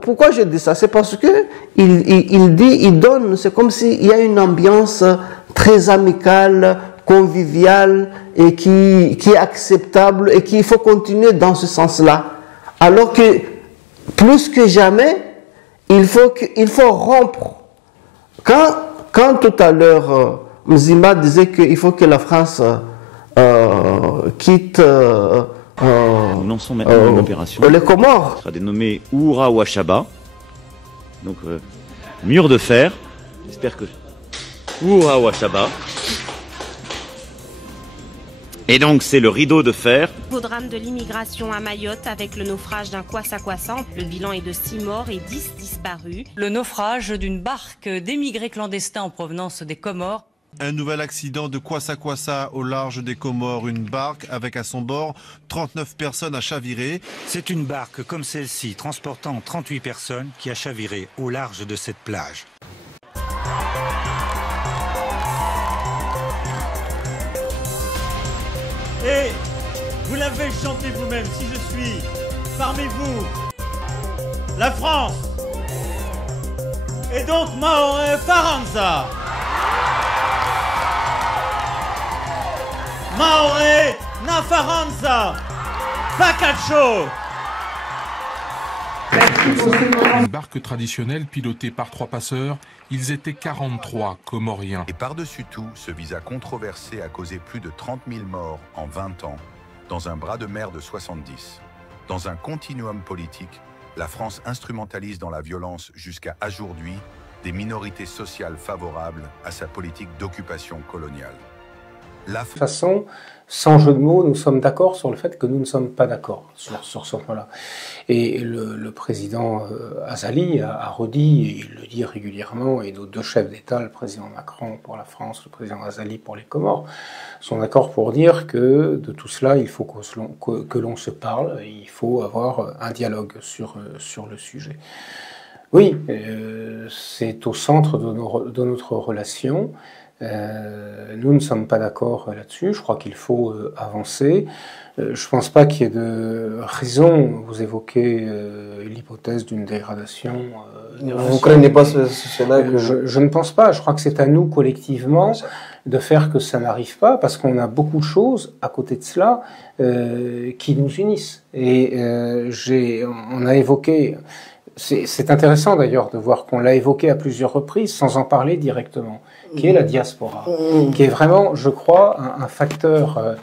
pourquoi je dis ça? C'est parce que il donne, c'est comme s'il y a une ambiance très amicale, conviviale et qui est acceptable et qu'il faut continuer dans ce sens-là. Alors que plus que jamais, il faut rompre. Quand tout à l'heure, Mzima disait qu'il faut que la France quitte nous lançons maintenant une opération. Les Comores. Ça sera dénommé Oura Wachaba. Donc, mur de fer. J'espère que. Oura Wachaba. Et donc, c'est le rideau de fer. Au drame de l'immigration à Mayotte avec le naufrage d'un kwassa-kwassa. Le bilan est de 6 morts et 10 disparus. Le naufrage d'une barque d'émigrés clandestins en provenance des Comores. Un nouvel accident de kwassa-kwassa au large des Comores. Une barque avec à son bord 39 personnes a chaviré. C'est une barque comme celle-ci, transportant 38 personnes, qui a chaviré au large de cette plage. Et vous l'avez chanté vous-même, si je suis parmi vous, la France, et donc Maoré Faranza. Maoré Nafaranza, Pacacho. Une barque traditionnelle pilotée par 3 passeurs, ils étaient 43 Comoriens. Et par-dessus tout, ce visa controversé a causé plus de 30 000 morts en 20 ans, dans un bras de mer de 70. Dans un continuum politique, la France instrumentalise dans la violence jusqu'à aujourd'hui des minorités sociales favorables à sa politique d'occupation coloniale. De toute façon, sans jeu de mots, nous sommes d'accord sur le fait que nous ne sommes pas d'accord sur ce point-là. Et le président Azali a redit, et il le dit régulièrement, et nos deux chefs d'État, le président Macron pour la France, le président Azali pour les Comores, sont d'accord pour dire que de tout cela, il faut que l'on se parle, il faut avoir un dialogue sur le sujet. Oui, c'est au centre de notre relation. Nous ne sommes pas d'accord là-dessus. Je crois qu'il faut avancer. Je pense pas qu'il y ait de raison. Vous évoquez l'hypothèse d'une dégradation. Vous ne craignez pas ce scénario? Je ne pense pas. Je crois que c'est à nous collectivement de faire que ça n'arrive pas, parce qu'on a beaucoup de choses à côté de cela qui nous unissent. Et on a évoqué. C'est intéressant d'ailleurs de voir qu'on l'a évoqué à plusieurs reprises sans en parler directement, qui est la diaspora, qui est vraiment, je crois, un facteur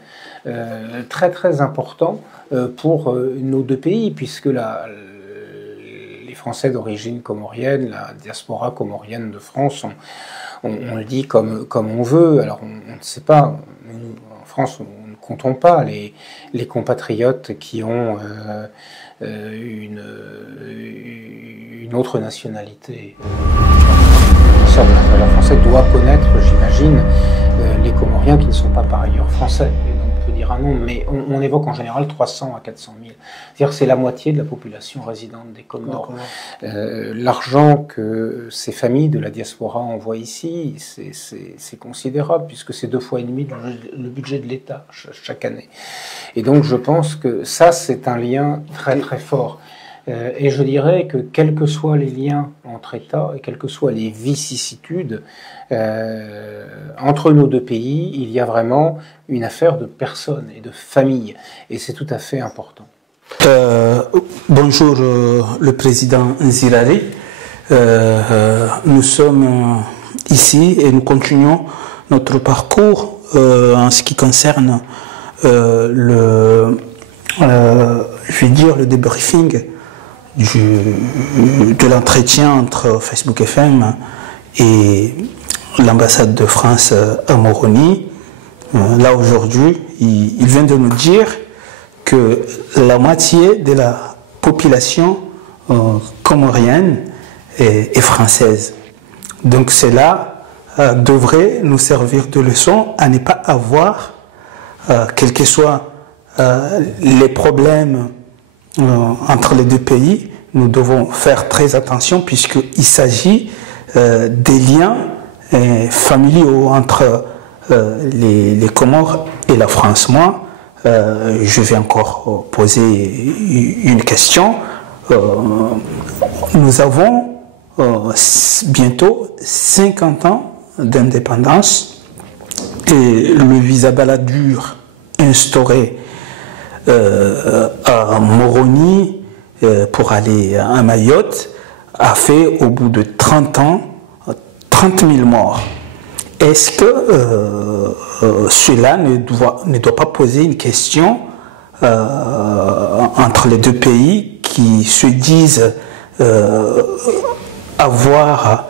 très très important pour nos deux pays, puisque les Français d'origine comorienne, la diaspora comorienne de France, on le dit comme on veut. Alors on ne sait pas, nous, en France, nous ne comptons pas les compatriotes qui ont une autre nationalité. La français doit connaître, j'imagine, les Comoriens qui ne sont pas par ailleurs français. Et donc on peut dire un nombre, mais on évoque en général 300 à 400 000. C'est-à-dire c'est la moitié de la population résidente des Comores. L'argent que ces familles de la diaspora envoient ici, c'est considérable, puisque c'est 2,5 fois le budget de l'État chaque année. Et donc je pense que ça, c'est un lien très très fort. Et je dirais que quels que soient les liens entre États et quelles que soient les vicissitudes entre nos deux pays, il y a vraiment une affaire de personnes et de familles. Et c'est tout à fait important. Bonjour le président Nzirari. Nous sommes ici et nous continuons notre parcours en ce qui concerne je vais dire le débriefing de l'entretien entre Facebook FM et l'ambassade de France à Moroni. Là aujourd'hui, il vient de nous dire que la moitié de la population comorienne est française. Donc cela devrait nous servir de leçon à ne pas avoir, quels que soient les problèmes entre les deux pays, nous devons faire très attention puisqu'il s'agit des liens familiaux entre les Comores et la France. Moi, je vais encore poser une question. nous avons bientôt 50 ans d'indépendance et le visa baladure instauré à Moroni pour aller à Mayotte a fait au bout de 30 ans 30 000 morts. Est-ce que cela ne doit pas poser une question entre les deux pays qui se disent avoir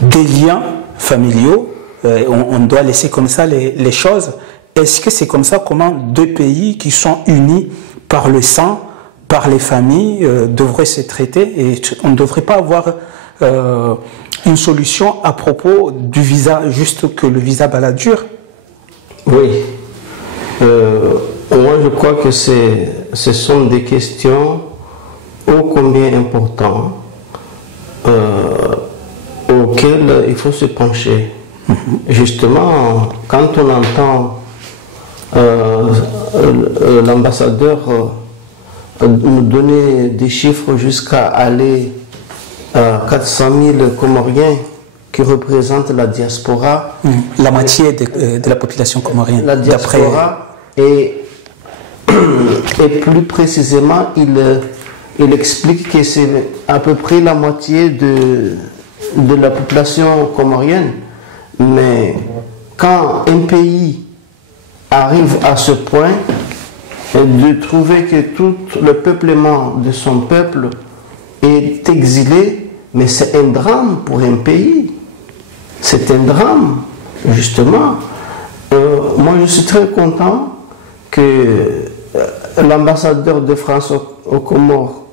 des liens familiaux? On doit laisser comme ça les choses. Est-ce que c'est comme ça comment deux pays qui sont unis par le sang, par les familles, devraient se traiter et on ne devrait pas avoir une solution à propos du visa, juste que le visa baladure? Oui. Moi, je crois que ce sont des questions ô combien importantes auxquelles il faut se pencher. Justement, quand on entend l'ambassadeur nous donner des chiffres jusqu'à aller à 400 000 Comoriens qui représentent la diaspora. La moitié de la population comorienne. La diaspora et plus précisément, il explique que c'est à peu près la moitié de la population comorienne. Mais quand un pays arrive à ce point de trouver que tout le peuplement de son peuple est exilé, mais c'est un drame pour un pays. C'est un drame, justement. Moi, je suis très content que l'ambassadeur de France aux Comores,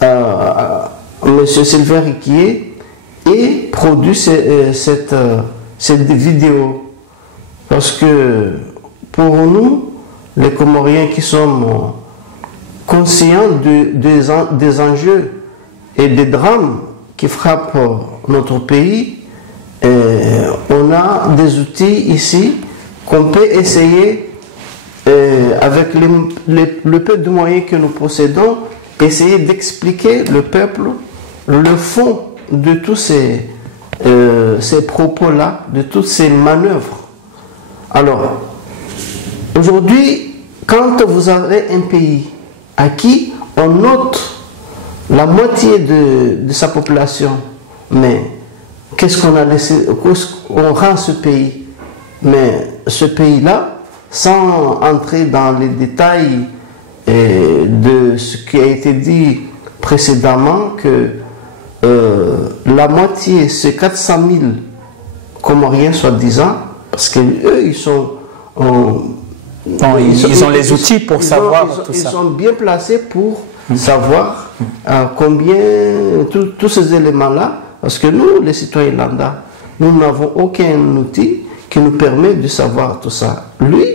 M. Sylvain Riquier, ait produit cette vidéo. Parce que pour nous, les Comoriens qui sommes conscients des enjeux et des drames qui frappent notre pays, on a des outils ici qu'on peut essayer, avec le peu de moyens que nous possédons, essayer d'expliquer le peuple le fond de tous ces propos-là, de toutes ces manœuvres. Alors, aujourd'hui, quand vous avez un pays à qui on note la moitié de sa population, mais qu'est-ce qu'on a laissé, on rend ce pays? Mais ce pays-là, sans entrer dans les détails de ce qui a été dit précédemment, que la moitié, c'est 400 000 Comoriens soi-disant, parce qu'eux, ils ont les outils pour savoir tout ça. Ils sont bien placés pour savoir combien, tous ces éléments-là, parce que nous, les citoyens lambda, nous n'avons aucun outil qui nous permet de savoir tout ça. Lui,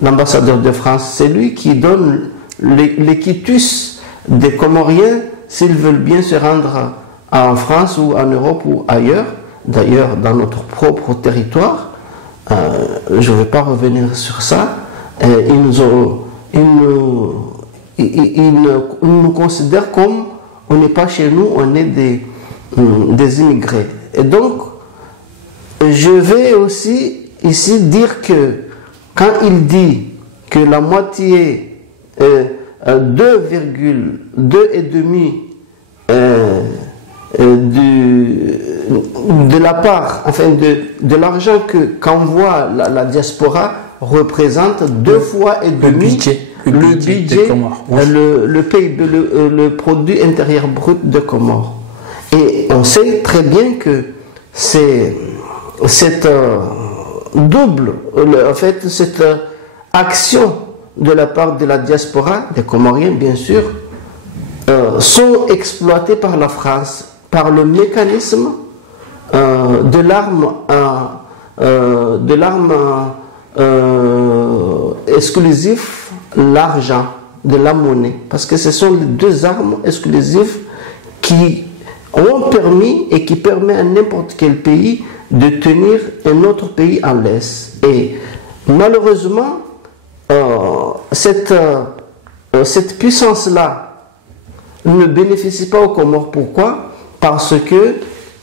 l'ambassadeur de France, c'est lui qui donne les quitus des Comoriens s'ils veulent bien se rendre en France ou en Europe ou ailleurs, d'ailleurs dans notre propre territoire. Je ne vais pas revenir sur ça. Ils nous considèrent comme on n'est pas chez nous, on est des immigrés. Et donc, je vais aussi ici dire que quand il dit que la moitié, 2,2,5 de la part, enfin de l'argent qu'envoie la diaspora représente 2 fois et demi le budget, le PIB, le produit intérieur brut de Comores. Et on sait très bien que c'est cette double, en fait, cette action de la part de la diaspora, des Comoriens bien sûr, sont exploités par la France, par le mécanisme de l'arme exclusive, l'argent, de la monnaie. Parce que ce sont les deux armes exclusives qui ont permis et qui permettent à n'importe quel pays de tenir un autre pays en laisse. Et malheureusement, cette puissance-là ne bénéficie pas aux Comores. Pourquoi? Parce que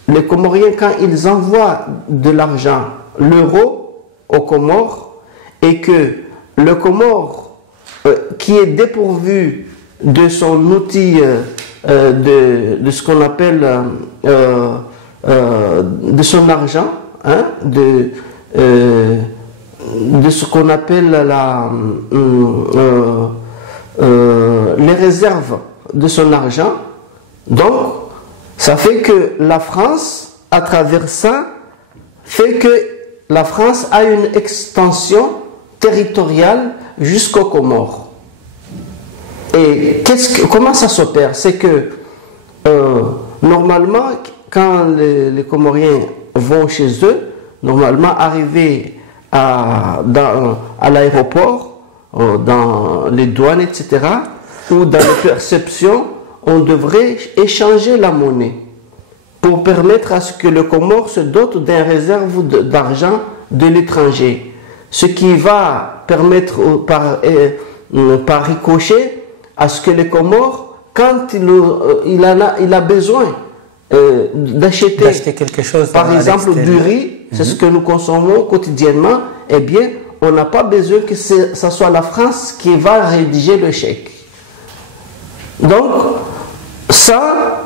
les Comoriens, quand ils envoient de l'argent, l'euro aux Comores, et que le Comore qui est dépourvu de son outil de ce qu'on appelle de son argent, hein, de ce qu'on appelle les réserves de son argent. Donc, ça fait que la France, à travers ça, fait que la France a une extension territoriale jusqu'aux Comores. Et comment ça s'opère? C'est que normalement, quand les Comoriens vont chez eux, normalement arrivés à l'aéroport, dans les douanes, etc., ou dans les perceptions, on devrait échanger la monnaie pour permettre à ce que le Comore se dote d'une réserve d'argent de l'étranger. Ce qui va permettre par ricochet à ce que les Comores, quand il a besoin d'acheter quelque chose, par exemple du riz, c'est ce que nous consommons quotidiennement, eh bien, on n'a pas besoin que ce soit la France qui va rédiger le chèque. Donc, ça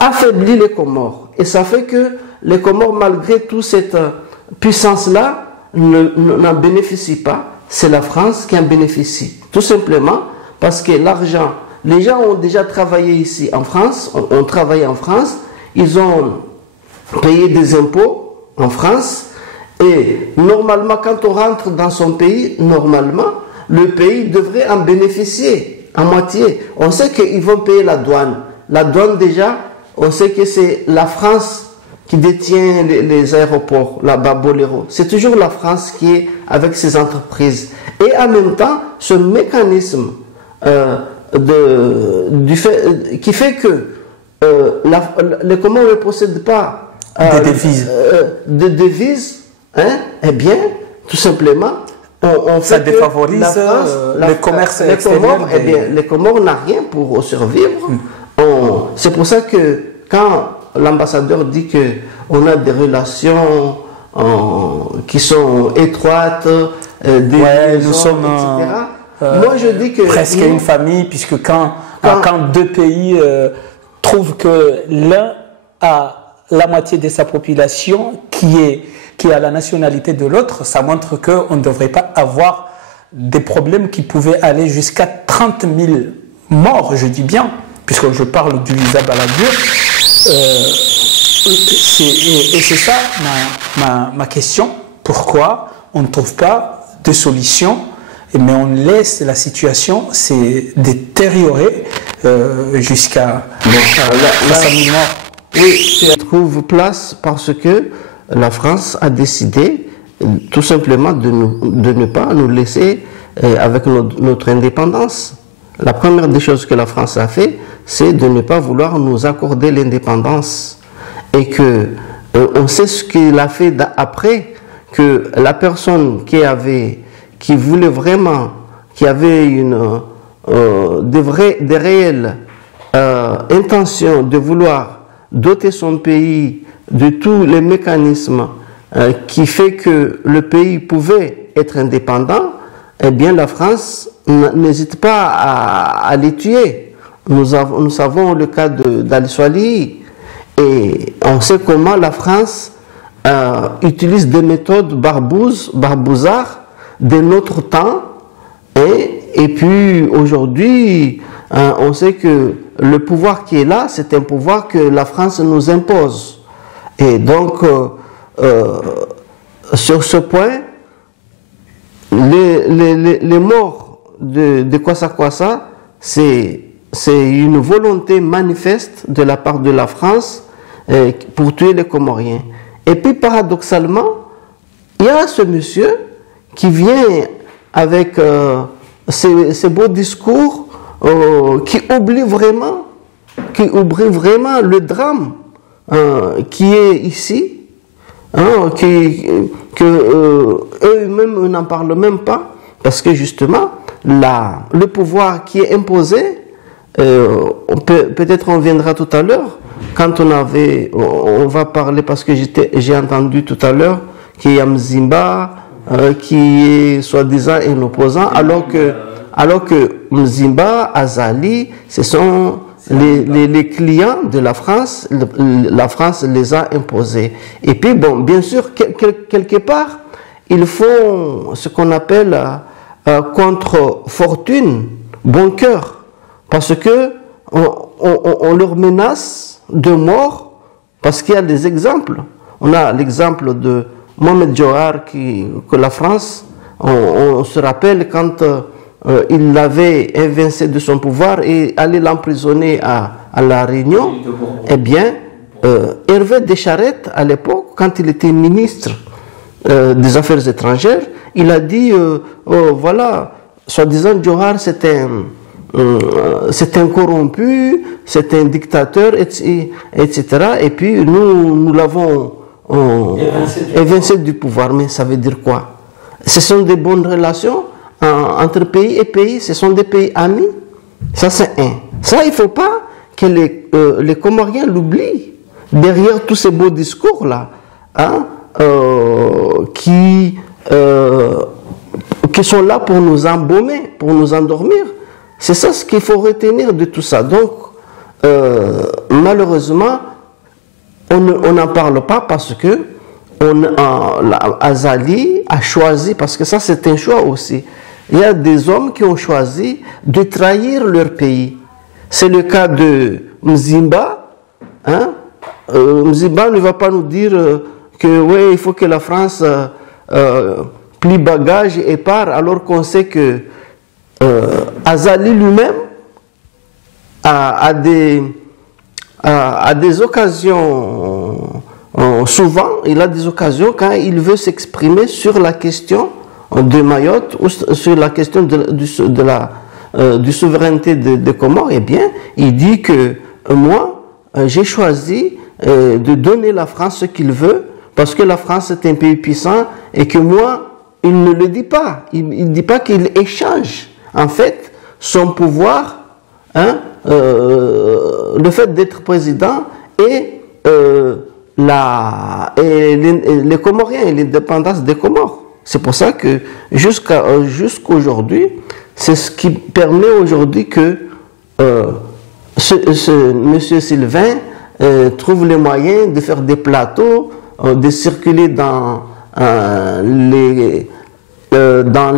affaiblit les Comores. Et ça fait que les Comores, malgré toute cette puissance-là, n'en bénéficient pas. C'est la France qui en bénéficie. Tout simplement parce que l'argent, les gens ont déjà travaillé ici en France, ont travaillé en France, ils ont payé des impôts en France, et normalement, quand on rentre dans son pays, normalement, le pays devrait en bénéficier à moitié. On sait qu'ils vont payer la douane. La douane, déjà, on sait que c'est la France qui détient les aéroports, là-bas, Boléro. C'est toujours la France qui est avec ses entreprises. Et en même temps, ce mécanisme qui fait que les Comores ne possèdent pas de devises, hein, eh bien, tout simplement, on ça fait défavorise la France, le commerce extérieur. Eh bien, les Comores n'ont rien pour survivre. C'est pour ça que quand l'ambassadeur dit qu'on a des relations qui sont étroites, nous sommes etc. Moi, je dis que presque une famille, puisque quand deux pays trouvent que l'un a la moitié de sa population qui a la nationalité de l'autre, ça montre qu'on ne devrait pas avoir des problèmes qui pouvaient aller jusqu'à 30 000 morts, je dis bien, puisque je parle du Lisa Baladur. Et c'est ça ma question. Pourquoi on ne trouve pas de solution, mais on laisse la situation se détériorer jusqu'à l'assassinat? Oui, ça trouve place parce que la France a décidé tout simplement de ne pas nous laisser avec notre indépendance. La première des choses que la France a fait, c'est de ne pas vouloir nous accorder l'indépendance. Et que on sait ce qu'il a fait après, que la personne qui avait des réelles intentions de vouloir doter son pays de tous les mécanismes qui fait que le pays pouvait être indépendant, eh bien la France n'hésite pas à les tuer. Nous savons le cas d'Ali Swali, et on sait comment la France utilise des méthodes barbouzards de notre temps, et puis aujourd'hui, on sait que le pouvoir qui est là, c'est un pouvoir que la France nous impose. Et donc, sur ce point, les morts de Kwassa Kwassa, c'est une volonté manifeste de la part de la France pour tuer les Comoriens. Et puis, paradoxalement, il y a ce monsieur qui vient avec ces beaux discours qui oublie vraiment le drame qui est ici, eux-mêmes n'en parlent même pas, parce que justement, le pouvoir qui est imposé peut-être on viendra tout à l'heure, quand on va parler, parce que j'ai entendu tout à l'heure qu'il y a Mzimba, qui est soi-disant un opposant, alors que Mzimba, Azali, ce sont les clients de la France. La France les a imposés. Et puis, bon, bien sûr, quelque part, ils font ce qu'on appelle contre fortune, bon cœur, parce que on leur menace de mort, parce qu'il y a des exemples. On a l'exemple de Mohamed Johar que la France, on se rappelle quand il l'avait évincé de son pouvoir et allait l'emprisonner à La Réunion. Eh bien, Hervé Descharette, à l'époque, quand il était ministre des Affaires étrangères, il a dit, voilà, soi-disant Johar c'est un corrompu, c'est un dictateur, etc. Et puis nous l'avons évincé du pouvoir. Mais ça veut dire quoi? Ce sont des bonnes relations entre pays et pays, ce sont des pays amis. Ça, c'est un. Ça, il ne faut pas que les Comoriens l'oublient. Derrière tous ces beaux discours-là, hein, qui sont là pour nous embaumer, pour nous endormir. C'est ça ce qu'il faut retenir de tout ça. Donc, malheureusement, on n'en parle pas parce que Azali a choisi, parce que ça c'est un choix aussi. Il y a des hommes qui ont choisi de trahir leur pays. C'est le cas de Mzimba. Hein? Mzimba ne va pas nous dire que ouais, il faut que la France plie bagage et part, alors qu'on sait que Azali lui-même a des occasions, souvent il a des occasions quand il veut s'exprimer sur la question de Mayotte ou sur la question de la souveraineté des Comores. Eh bien, il dit que moi, j'ai choisi de donner la France ce qu'il veut parce que la France est un pays puissant et que moi, il ne le dit pas. Il ne dit pas qu'il échange en fait son pouvoir, hein, le fait d'être président et les Comoriens et l'indépendance des Comores. C'est pour ça que jusqu'aujourd'hui, c'est ce qui permet aujourd'hui que monsieur Sylvain trouve les moyens de faire des plateaux, de circuler dans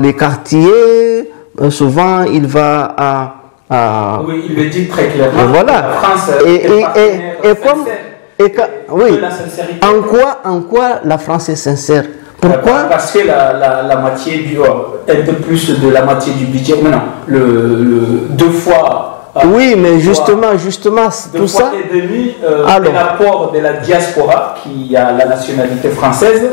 les quartiers. Souvent, il va oui, il le dit très clairement. Voilà. La France en quoi la France est sincère? Pourquoi? Parce que la moitié un peu plus de la moitié du budget, maintenant, deux fois. Oui, mais justement, tout ça. Et demi, l'apport de la diaspora qui a la nationalité française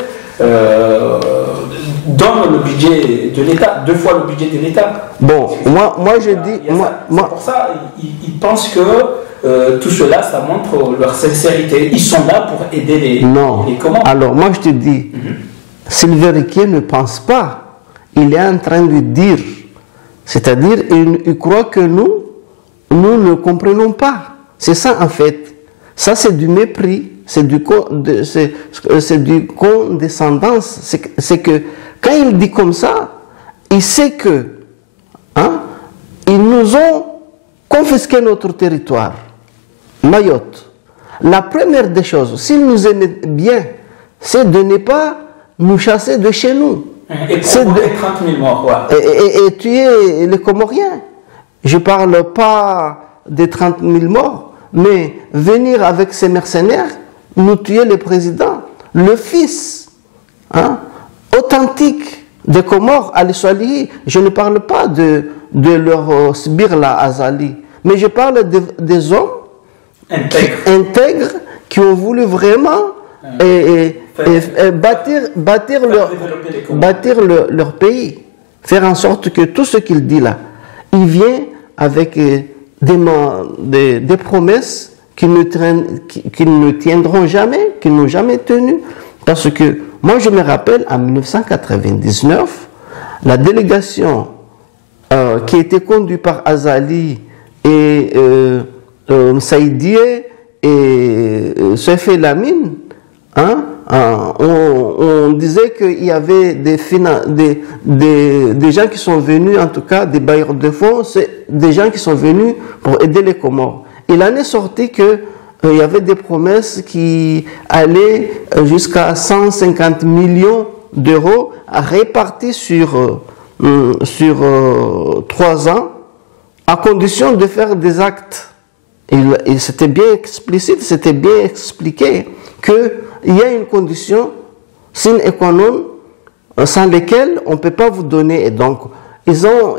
donne le budget de l'État, deux fois le budget de l'État. Bon, moi je dis. C'est pour ça, ils pensent que tout cela, ça montre leur sincérité. Ils sont là pour aider les Comores. Alors, moi je te dis. Sylvain Riquier ne pense pas, il est en train de dire, c'est-à-dire il croit que nous ne comprenons pas. C'est ça en fait. Ça c'est du mépris, c'est du condescendance. C'est que quand il dit comme ça, il sait que ils nous ont confisqué notre territoire, Mayotte. La première des choses, s'ils nous aimaient bien, c'est de ne pas nous chasser de chez nous. Et provoquer 30 000 morts. Et tuer les Comoriens. Je ne parle pas des 30 000 morts, mais venir avec ces mercenaires, nous tuer le président, le fils authentique des Comores, Ali Swalihi. Je ne parle pas de leur sbire là, Azali, mais je parle des hommes intègres qui ont voulu vraiment bâtir leur pays, faire en sorte que tout ce qu'il dit là, il vient avec des promesses qu'ils ne tiendront jamais, qu'ils n'ont jamais tenues. Parce que moi je me rappelle en 1999, la délégation qui était conduite par Azali et Saïdié et Seifé Lamine, hein, on disait qu'il y avait des gens qui sont venus, en tout cas des bailleurs de fonds, c'est des gens qui sont venus pour aider les Comores. Il en est sorti que il y avait des promesses qui allaient jusqu'à 150 millions d'euros répartis sur 3 ans, à condition de faire des actes. Et c'était bien explicite, c'était bien expliqué qu'il y a une condition sine qua non sans laquelle on ne peut pas vous donner. Et donc, ils ont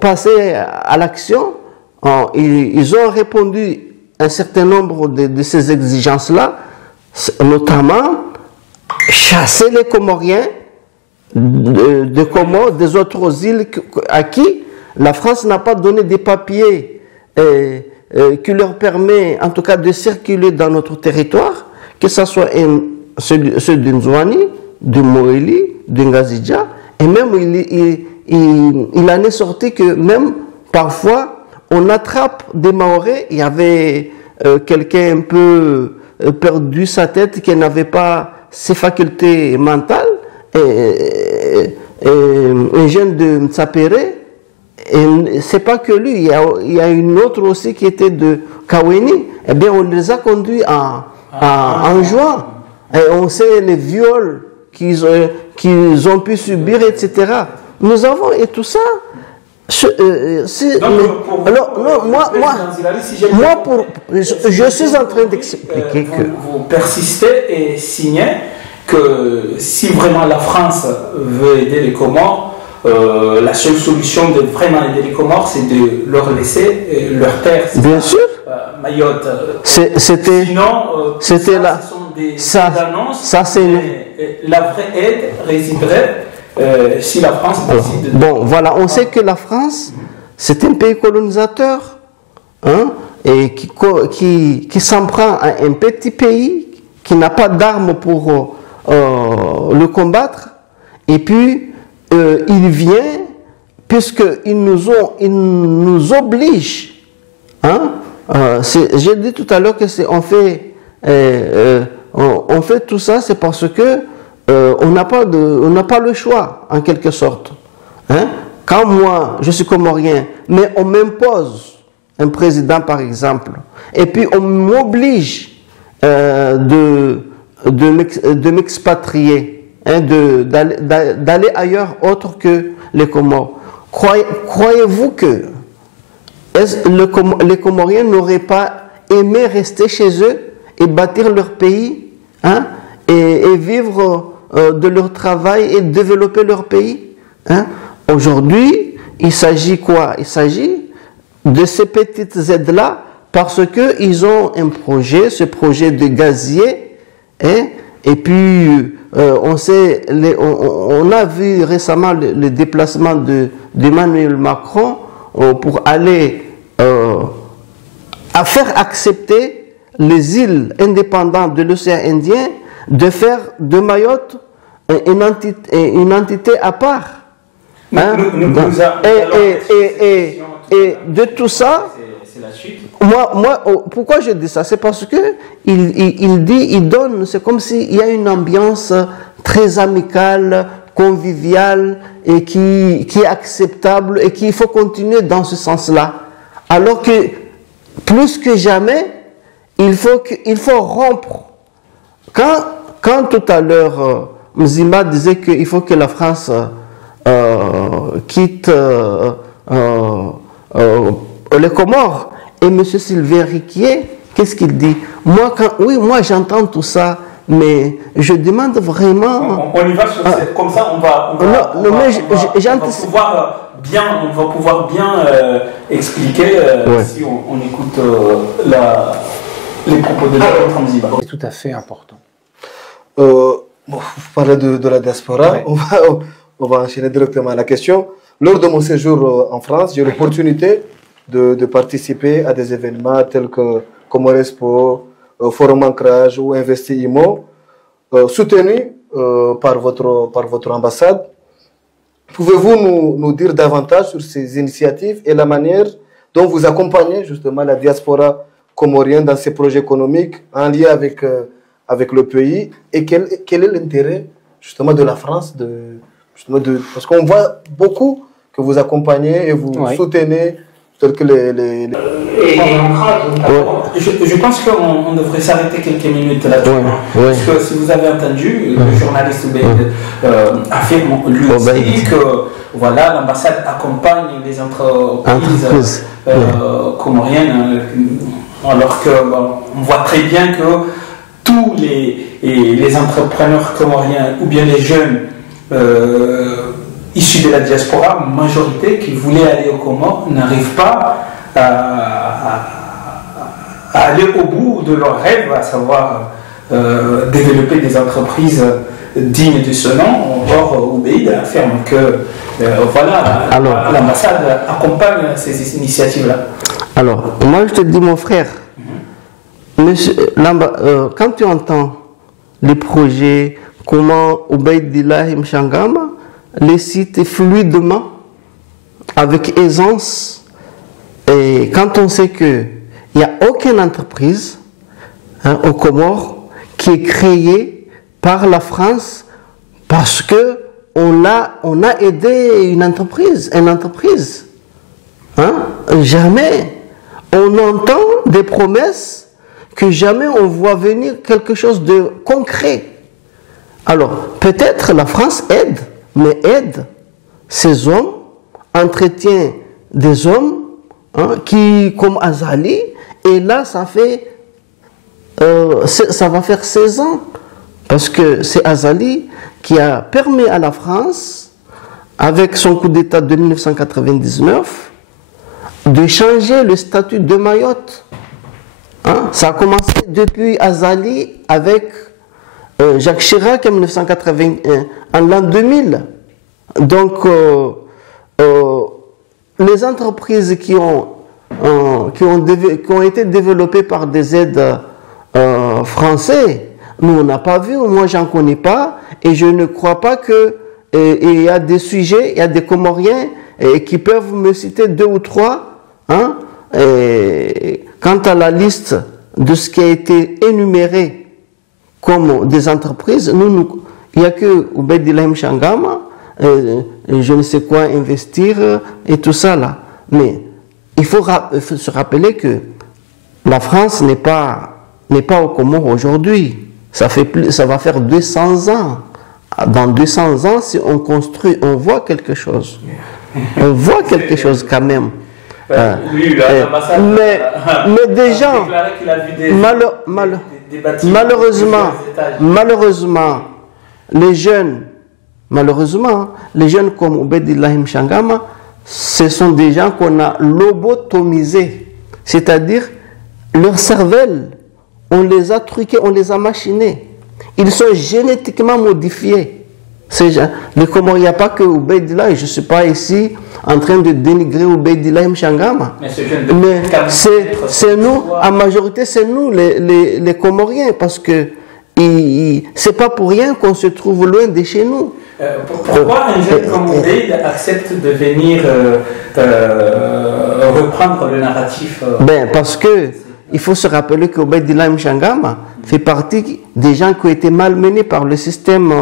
passé à l'action, ils ont répondu à un certain nombre de ces exigences-là, notamment chasser les Comoriens de Comores, des autres îles à qui la France n'a pas donné des papiers qui leur permet en tout cas de circuler dans notre territoire, que ce soit ceux de Nzouani, de Moéli, de Ngazidja, et même il en est sorti que même parfois on attrape des Mahorais. Il y avait quelqu'un un peu perdu sa tête, qui n'avait pas ses facultés mentales, et un jeune de Mtsapere. Et c'est pas que lui, il y a une autre aussi qui était de Kaweni. Eh bien, on les a conduits en juin. Et on sait les viols qu'ils ont pu subir, etc. Nous avons, et tout ça. Je suis en train d'expliquer que vous persistez et signez que si vraiment la France veut aider les Comores, la seule solution de vraiment aider les Comores, c'est de leur laisser leur terre. Bien sûr. Mayotte. C'était là. Ça, la vraie aide résiderait si la France décide. Bon, voilà, on sait que la France, c'est un pays colonisateur, hein, et qui s'en prend à un petit pays qui n'a pas d'armes pour le combattre, et puis il vient, puisqu'il nous oblige, hein, j'ai dit tout à l'heure que on fait tout ça, c'est parce que on n'a pas le choix, en quelque sorte. Hein? Quand moi, je suis comorien, mais on m'impose un président, par exemple, et puis on m'oblige de m'expatrier, hein, d'aller ailleurs autre que les Comores. Croyez-vous que les Comoriens n'auraient pas aimé rester chez eux et bâtir leur pays, hein, et vivre de leur travail et développer leur pays, hein? Aujourd'hui, il s'agit quoi? Il s'agit de ces petites aides-là parce qu'ils ont un projet, ce projet de gazier, hein? Et puis on a vu récemment le déplacement d'Emmanuel Macron pour aller à faire accepter les îles indépendantes de l'océan Indien, de faire de Mayotte une entité à part. Hein? Et de tout ça, moi, pourquoi je dis ça? C'est parce que il donne, c'est comme s'il y a une ambiance très amicale, conviviale, et qui est acceptable, et qu'il faut continuer dans ce sens-là. Alors que, plus que jamais, il faut rompre. Quand tout à l'heure, Mzima disait qu'il faut que la France quitte les Comores, et M. Sylvain Riquier, qu'est-ce qu'il dit? Moi, j'entends tout ça, mais je demande vraiment... On y va sur comme ça, on va pouvoir bien expliquer si on écoute les propos de Dr Mziba. C'est tout à fait important. Vous parlez de la diaspora, on va enchaîner directement à la question. Lors de mon séjour en France, j'ai eu l'opportunité de participer à des événements tels que Comorespo, Forum Ancrage ou Investi Imo, soutenus par votre ambassade. Pouvez-vous nous dire davantage sur ces initiatives et la manière dont vous accompagnez justement la diaspora comorienne dans ses projets économiques en lien avec le pays. Et quel est l'intérêt justement de la France parce qu'on voit beaucoup que vous accompagnez et vous soutenez tels que Je pense qu'on devrait s'arrêter quelques minutes là-dessus. Parce que si vous avez entendu, le journaliste affirme lui aussi que voilà, l'ambassade accompagne les entreprises comoriennes, alors qu'on voit très bien que tous les entrepreneurs comoriens ou bien les jeunes issus de la diaspora, majorité qui voulaient aller aux Comores, n'arrivent pas à aller au bout de leur rêve, à savoir développer des entreprises dignes de ce nom. Or, Oubeid affirme que l'ambassade accompagne ces initiatives-là. Alors, moi je te dis, mon frère, quand tu entends les projets, comment Obeidillah Mchangama les cite fluidement, avec aisance, et quand on sait qu'il n'y a aucune entreprise aux Comores qui est créée par la France parce que on a aidé une entreprise. Jamais. On entend des promesses que jamais on voit venir quelque chose de concret. Alors, peut-être la France aide, mais aide ces hommes, entretient des hommes comme Azali, et là ça va faire 16 ans, parce que c'est Azali qui a permis à la France, avec son coup d'État de 1999, de changer le statut de Mayotte. Ça a commencé depuis Azali avec Jacques Chirac en 1981, en l'an 2000. Donc, les entreprises qui ont été développées par des aides français, nous on n'a pas vu, moi j'en connais pas, et je ne crois pas que il y a des sujets, il y a des Comoriens qui peuvent me citer 2 ou 3. Quant à la liste de ce qui a été énuméré comme des entreprises, il n'y a que Obeidillah Mchangama, je ne sais quoi investir et tout ça là. Mais il faut se rappeler que la France n'est pas aux Comores aujourd'hui. Ça va faire 200 ans. Dans 200 ans, si on construit, on voit quelque chose. On voit quelque chose quand même. Mais des gens, malheureusement, les jeunes comme Obeidillah Mchangama, ce sont des gens qu'on a lobotomisés, c'est-à-dire leur cervelle, on les a truqués, on les a machinés. Ils sont génétiquement modifiés. Ces gens, les Comores, il n'y a pas que Obeidillah, et je ne suis pas ici en train de dénigrer Obeidillah Mchangama. Mais c'est nous, en majorité, c'est nous les Comoriens, parce que c'est pas pour rien qu'on se trouve loin de chez nous. Pourquoi un jeune comme Obeid accepte de venir reprendre le narratif parce que il faut se rappeler que Obeidillah Mchangama fait partie des gens qui ont été malmenés par le système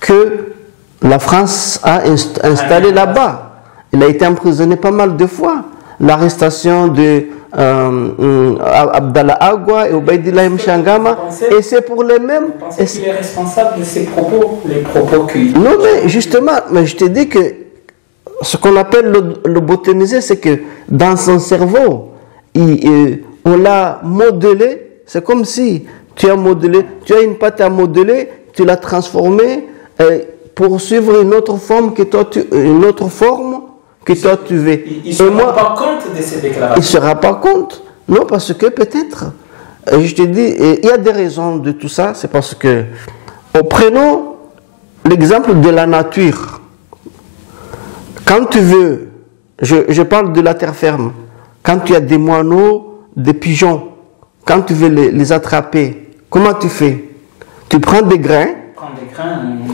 que la France a installé là-bas. Il a été emprisonné pas mal de fois. L'arrestation de Abdallah Agua et Obeidillah Mchangama, et c'est pour les mêmes. Vous pensez qu'il est responsable de ces propos, les propos qu'il... Non, mais justement, je te dis que ce qu'on appelle le botomisé, c'est que dans son cerveau, on l'a modelé. C'est comme si tu as une pâte à modeler, tu l'as transformée pour suivre une autre forme que toi tu veux. Il ne se rend pas compte de ces déclarations. Il ne se rend pas compte. Non, parce que peut-être, je te dis, il y a des raisons de tout ça. C'est parce que, prenons l'exemple de la nature. Quand tu veux, je parle de la terre ferme, quand tu as des moineaux, des pigeons, quand tu veux les attraper, comment tu fais? Tu prends des grains,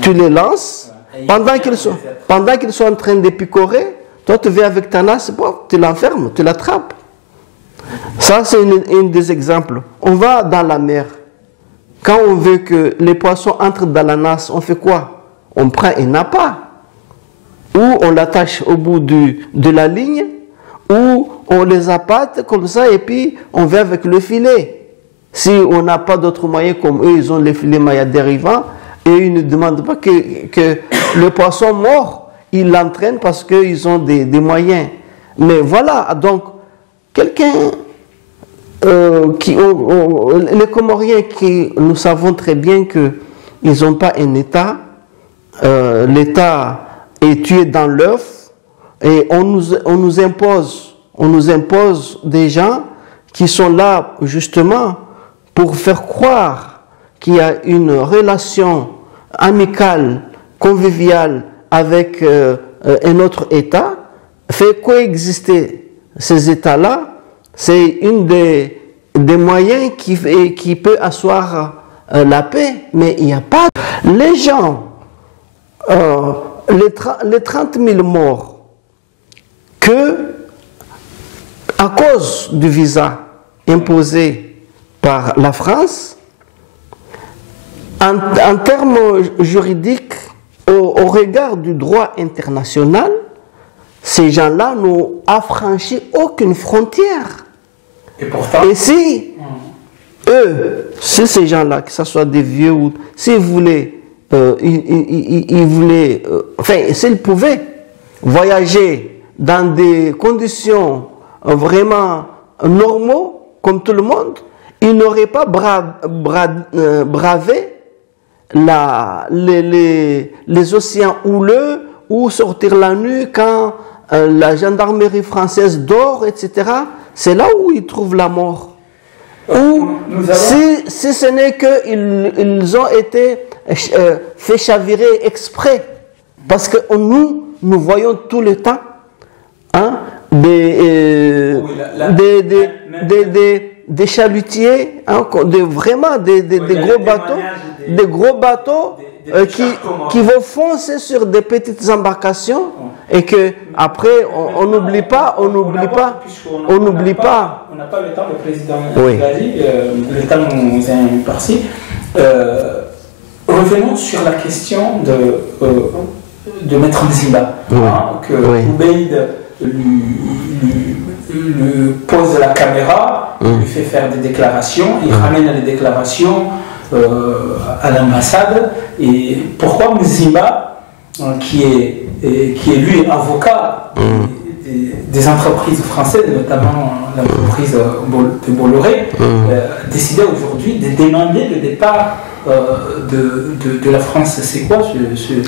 tu les lances, pendant qu'ils sont en train de picorer, Toi, tu viens avec ta nasse, bon, tu l'enfermes, tu l'attrapes. Ça, c'est un des exemples. On va dans la mer. Quand on veut que les poissons entrent dans la nasse, on fait quoi? On prend un appât. Ou on l'attache au bout de la ligne, ou on les appâte comme ça, et puis on va avec le filet. Si on n'a pas d'autres moyens, comme eux, ils ont les filets Maya dérivants, et ils ne demandent pas que le poisson mort, ils l'entraînent parce qu'ils ont des moyens. Mais voilà, donc, quelqu'un les Comoriens, nous savons très bien qu'ils n'ont pas un État. L'État est tué dans l'œuf, et on nous impose des gens qui sont là justement pour faire croire qu'il y a une relation amicale, conviviale avec un autre État, fait coexister ces États-là. C'est une des moyens qui peut asseoir la paix, mais il n'y a pas. Les gens, les 30 000 morts, que à cause du visa imposé par la France, en termes juridiques, au regard du droit international, ces gens-là n'ont affranchi aucune frontière. Et pourtant... Et si ces gens-là, que ce soit des vieux ou... S'ils voulaient, s'ils pouvaient voyager dans des conditions vraiment normaux, comme tout le monde, ils n'auraient pas bravé les océans houleux ou sortir la nuit quand la gendarmerie française dort, etc. C'est là où ils trouvent la mort. Ou si ce n'est qu'ils ont été fait chavirer exprès, parce que nous voyons tout le temps des chalutiers, vraiment des gros bateaux, qui vont foncer sur des petites embarcations, et que après on n'oublie pas. On n'a pas le temps, le président l'a dit, le temps nous est imparti. Revenons sur la question de Maître Mzimba, que Oubeid lui pose la caméra, lui fait faire des déclarations, il ramène les déclarations à l'ambassade. Et pourquoi Mzimba, qui est lui avocat des entreprises françaises, notamment l'entreprise de Bolloré, décidait aujourd'hui de demander le départ de la France? C'est quoi le jeu?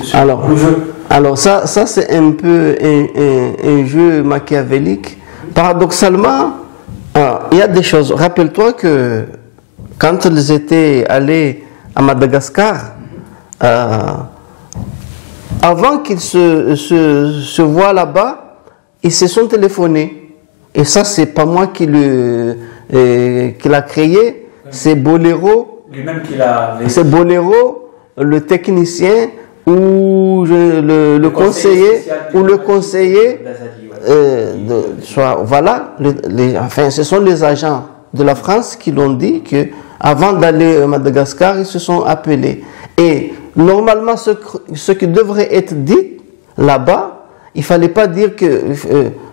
Alors ça c'est un peu un jeu machiavélique. Paradoxalement, il y a des choses. Rappelle-toi que quand ils étaient allés à Madagascar, avant qu'ils se voient là-bas, ils se sont téléphonés. Et ça, c'est pas moi qui l'a créé, c'est Boléro. Lui-même qui l'a... C'est Boléro, le technicien, ou le conseiller, voilà, enfin, ce sont les agents de la France qui l'ont dit que avant d'aller à Madagascar, ils se sont appelés. Et normalement, ce qui devrait être dit là-bas, il ne fallait pas dire que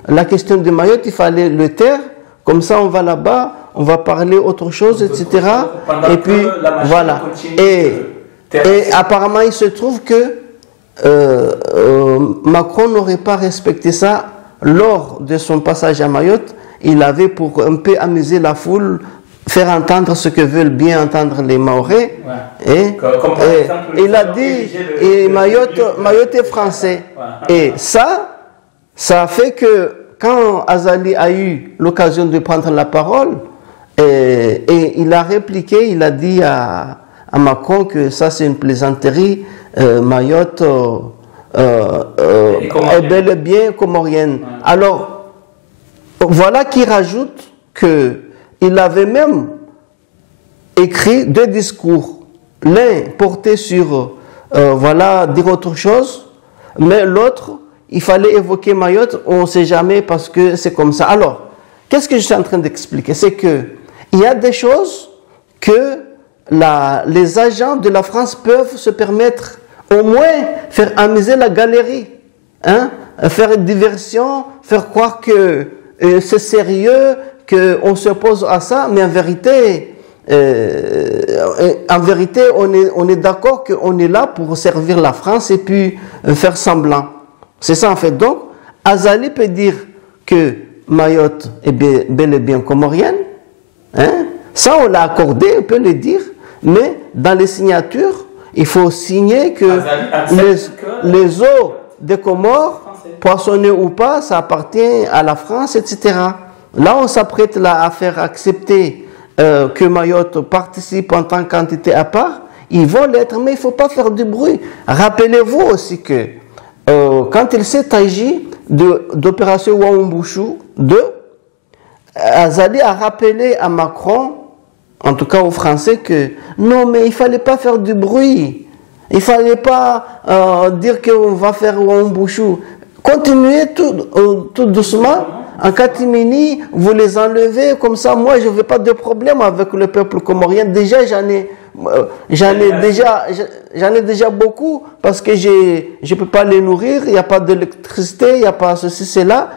la question de Mayotte, il fallait le taire, comme ça on va là-bas, on va parler autre chose, etc. Et puis, voilà. Et apparemment, il se trouve que Macron n'aurait pas respecté ça lors de son passage à Mayotte. Il avait, pour un peu amuser la foule, faire entendre ce que veulent bien entendre les Mahorais. Et il a dit, Mayotte est français. Et ça a fait que quand Azali a eu l'occasion de prendre la parole, et il a répliqué, il a dit à Macron que ça c'est une plaisanterie, Mayotte est bel et bien comorienne. Alors, voilà qui rajoute qu'il avait même écrit 2 discours. L'un porté sur, dire autre chose, mais l'autre, il fallait évoquer Mayotte, on ne sait jamais parce que c'est comme ça. Alors, qu'est-ce que je suis en train d'expliquer? C'est que il y a des choses que les agents de la France peuvent se permettre, au moins faire amuser la galerie, hein? Faire une diversion, faire croire que c'est sérieux, qu'on s'oppose à ça, mais en vérité, on est d'accord qu'on est là pour servir la France et puis faire semblant. C'est ça en fait. Donc, Azali peut dire que Mayotte est bel et bien comorienne. Hein? Ça, on l'a accordé, on peut le dire. Mais dans les signatures, il faut signer que les eaux des Comores, poissonnées ou pas, ça appartient à la France, etc. Là, on s'apprête là à faire accepter que Mayotte participe en tant qu'entité à part. Ils vont l'être, mais il ne faut pas faire du bruit. Rappelez-vous aussi que quand il s'est agi d'opération Waombouchou 2, Azali a rappelé à Macron, en tout cas aux Français, que non, mais il ne fallait pas faire du bruit. Il ne fallait pas dire qu'on va faire Waombouchou. Continuez tout doucement. En catimini, vous les enlevez, comme ça, moi, je ne veux pas de problème avec le peuple comorien. Déjà, j'en ai déjà beaucoup, parce que je ne peux pas les nourrir, il n'y a pas d'électricité, il n'y a pas ceci, cela.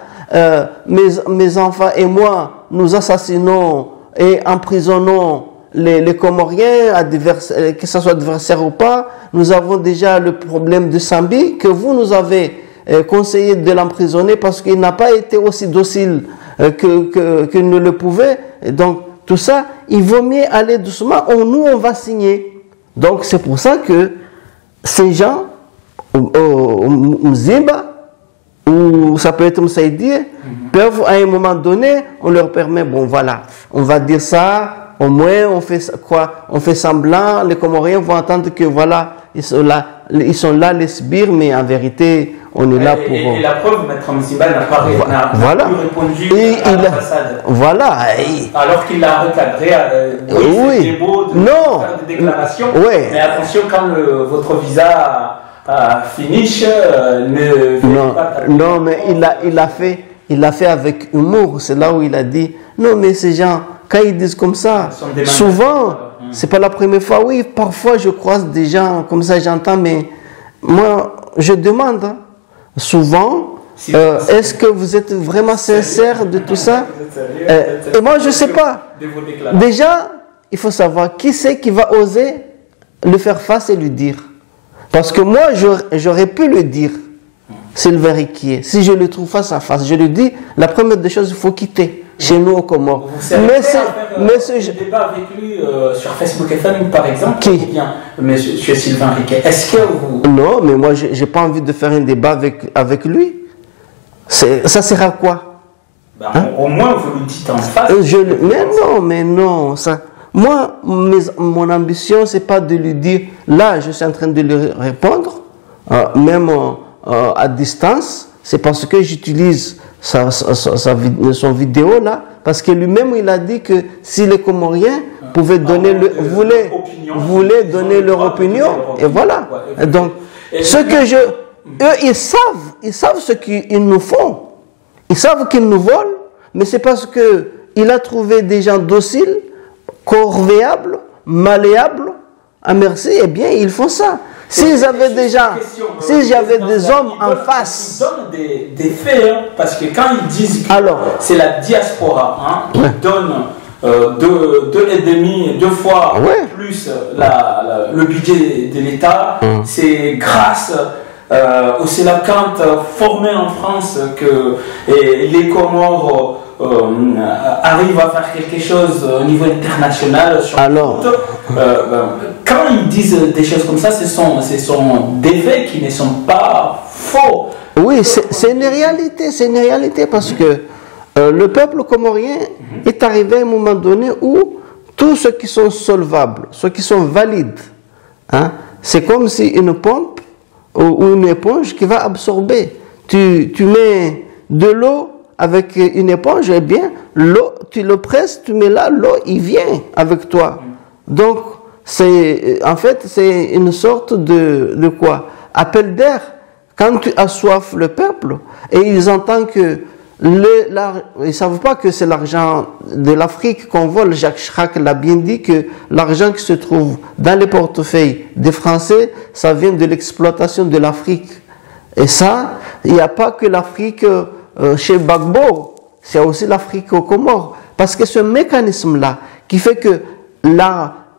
Mes enfants et moi, nous assassinons et emprisonnons les Comoriens, que ce soit adversaires ou pas. Nous avons déjà le problème de Sambi, que vous nous avez conseillé de l'emprisonner parce qu'il n'a pas été aussi docile qu'il ne le pouvait. Et donc, tout ça, il vaut mieux aller doucement. Nous, on va signer. Donc, c'est pour ça que ces gens, Mzimba, ou ça peut être Msaïdi, peuvent, à un moment donné, on leur permet, bon, voilà, on va dire ça, au moins, on fait quoi? On fait semblant, les Comoriens vont entendre que, voilà, ils sont là, les sbires, mais en vérité, on est là pour... Et la preuve, Maître Mzimba n'a pas répondu à l'ambassade. Voilà. Alors qu'il l'a recadré, c'est beau de faire des déclarations, mais attention, quand votre visa finish, non, mais il l'a fait avec humour. C'est là où il a dit, non, mais ces gens, quand ils disent comme ça, souvent, c'est pas la première fois, oui, parfois je croise des gens comme ça, j'entends, mais moi, je demande, souvent, est-ce que vous êtes vraiment sincère de tout ça? Et moi, je ne sais pas. Déjà, il faut savoir qui c'est qui va oser le faire face et lui dire. Parce que moi, j'aurais pu le dire, Sylvain Riquier. Si je le trouve face à face, je lui dis, la première des choses, il faut quitter chez nous au Comores. Vous savez ce débat avec lui sur Facebook FM, par exemple? Qui? Bien, monsieur Sylvain Riquier. Est-ce que vous... Non, mais moi, je n'ai pas envie de faire un débat avec lui. Ça sert à quoi? Au moins, vous le dites en face. Mais non. Ça... Moi, mon ambition, ce n'est pas de lui dire, là, je suis en train de lui répondre, même à distance, c'est parce que j'utilise son vidéo là, parce que lui-même, il a dit que si les Comoriens pouvaient donner voulaient donner leur opinion, et voilà. Donc, eux, ils savent ce qu'ils nous font. Ils savent qu'ils nous volent, mais c'est parce qu'il a trouvé des gens dociles, corvéables, malléables, à merci, eh bien, ils font ça. S'ils avaient des gens, si j'avais des hommes en face... Ils donnent des faits, hein, parce que quand ils disent que c'est la diaspora qui donne 2,5 fois plus le budget de l'État, c'est grâce au Sélacant formé en France que les Comores arrivent à faire quelque chose au niveau international. Quand ils disent des choses comme ça, ce sont des faits qui ne sont pas faux. Oui, c'est une réalité, parce que le peuple comorien est arrivé à un moment donné où tous ceux qui sont solvables, ceux qui sont valides, c'est comme si une pompe ou une éponge qui va absorber. Tu mets de l'eau avec une éponge, eh bien, l'eau, tu le presses, tu mets là, l'eau, il vient avec toi. Donc, en fait, c'est une sorte de quoi? Appel d'air. quand tu assoiffes le peuple et ils entendent que ils ne savent pas que c'est l'argent de l'Afrique qu'on vole. Jacques Chirac l'a bien dit que l'argent qui se trouve dans les portefeuilles des Français, ça vient de l'exploitation de l'Afrique. Et ça, il n'y a pas que l'Afrique chez Gbagbo, c'est aussi l'Afrique aux Comores. Parce que ce mécanisme-là, qui fait que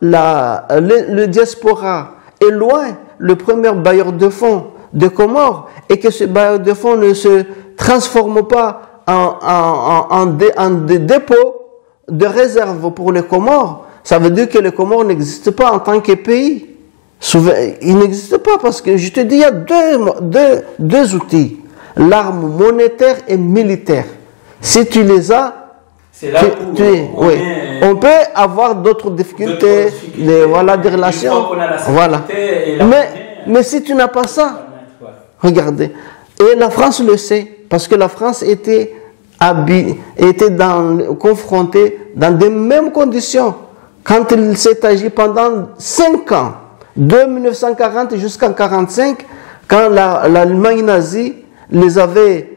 le diaspora est loin le premier bailleur de fonds de Comores, et que ce bailleur de fonds ne se transforme pas en dépôt de réserve pour les Comores, ça veut dire que les Comores n'existent pas en tant que pays. Il n'existe pas parce que, je te dis, il y a deux outils, l'arme monétaire et militaire. Si tu les as, on peut avoir d'autres difficultés, des relations. Voilà. Mais si tu n'as pas ça, regardez. Et la France le sait, parce que la France était confrontée dans les mêmes conditions quand il s'est agi pendant 5 ans, de 1940 jusqu'en 1945, quand l'Allemagne nazie les avait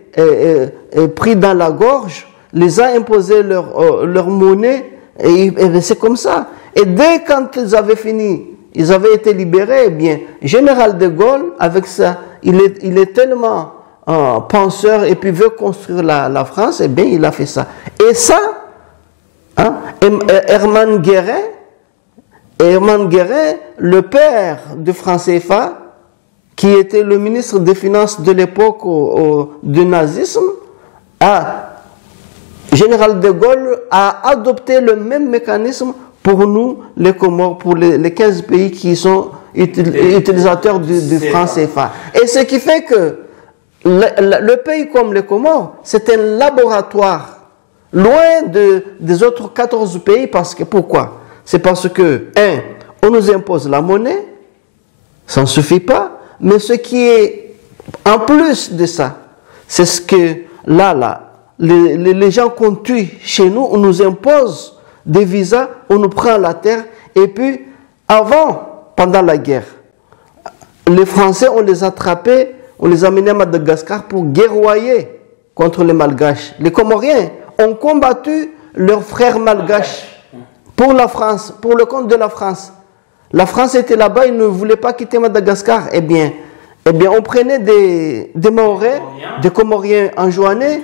pris dans la gorge, les a imposé leur monnaie, et c'est comme ça. Et dès quand ils avaient fini, ils avaient été libérés, eh bien, Général de Gaulle, avec ça, il est tellement penseur et puis veut construire la France, eh bien, il a fait ça. Et ça, Hermann Goering, le père de franc CFA, qui était le ministre des Finances de l'époque du nazisme, Général de Gaulle a adopté le même mécanisme pour nous, les Comores, pour les 15 pays qui sont utilisateurs du franc CFA. Et ce qui fait que le pays comme les Comores, c'est un laboratoire loin des autres 14 pays. Pourquoi? C'est parce que, on nous impose la monnaie, ça ne suffit pas, mais ce qui est en plus de ça, c'est ce que les gens qu'on tue chez nous, on nous impose des visas, on nous prend la terre, et puis pendant la guerre, les Français, on les attrapait, on les amenait à Madagascar pour guerroyer contre les Malgaches. Les Comoriens ont combattu leurs frères malgaches pour la France, pour le compte de la France. La France était là-bas, ils ne voulaient pas quitter Madagascar. Eh bien, on prenait des Mahorais, des Comoriens enjoignés,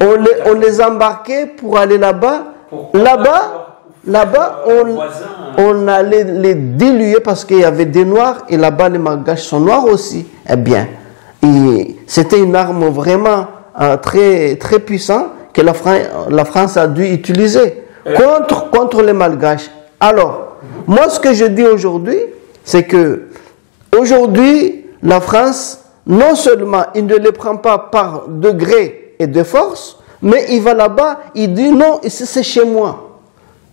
on les embarquait pour aller là-bas. Là-bas, on allait les diluer parce qu'il y avait des Noirs et là-bas les Malgaches sont noirs aussi. Eh bien, c'était une arme vraiment très, très puissante que la France a dû utiliser contre les Malgaches. Alors, moi ce que je dis aujourd'hui, c'est que aujourd'hui, la France, non seulement il ne les prend pas par degré et de force, mais il va là-bas, il dit non, ici c'est chez moi.